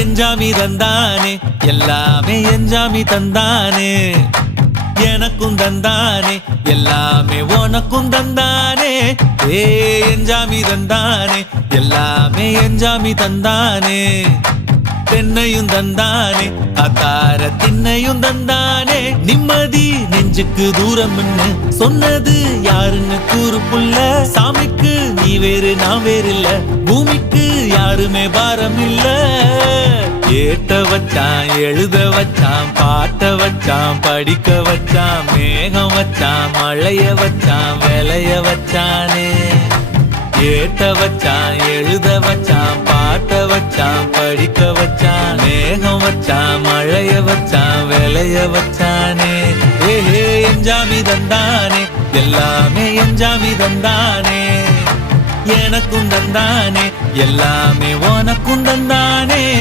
எஞ்சாமி தந்தானே எல்லாமே எஞ்சாமி தந்தானே எனக்கும் தந்தானே எல்லாமே உனக்கும் தந்தானே ஏ எஞ்சாமி தந்தானே எல்லாமே எஞ்சாமி தந்தானே தென்னையும் தந்தானே அத்தார திண்ணையும் தந்தானே நிம்மதி நெஞ்சுக்கு தூரம் சொன்னது யாருன்னு கூறு புள்ள சாமிக்கு நீ வேறு நான் வேறு இல்ல பூமிக்கு யாருமே பாரம் இல்ல ஏட்ட வச்சான் எழுத வச்சான் பாட்ட வச்சான் படிக்க வச்சான் மேகம் வச்சான் மழைய வச்சான் விளைய வச்சானே ஏட்ட வச்சான் எழுத வச்சான் பாட்ட வச்சான் படிக்க வச்சான் மேகம் வச்சான் மழைய வச்சான் விளைய வச்சானே ஏ எஞ்சாமி தந்தானே எல்லாமே எஞ்சாமி தந்தானே எனக்கும் தந்தானே எல்லாமே உனக்கும் தந்தானே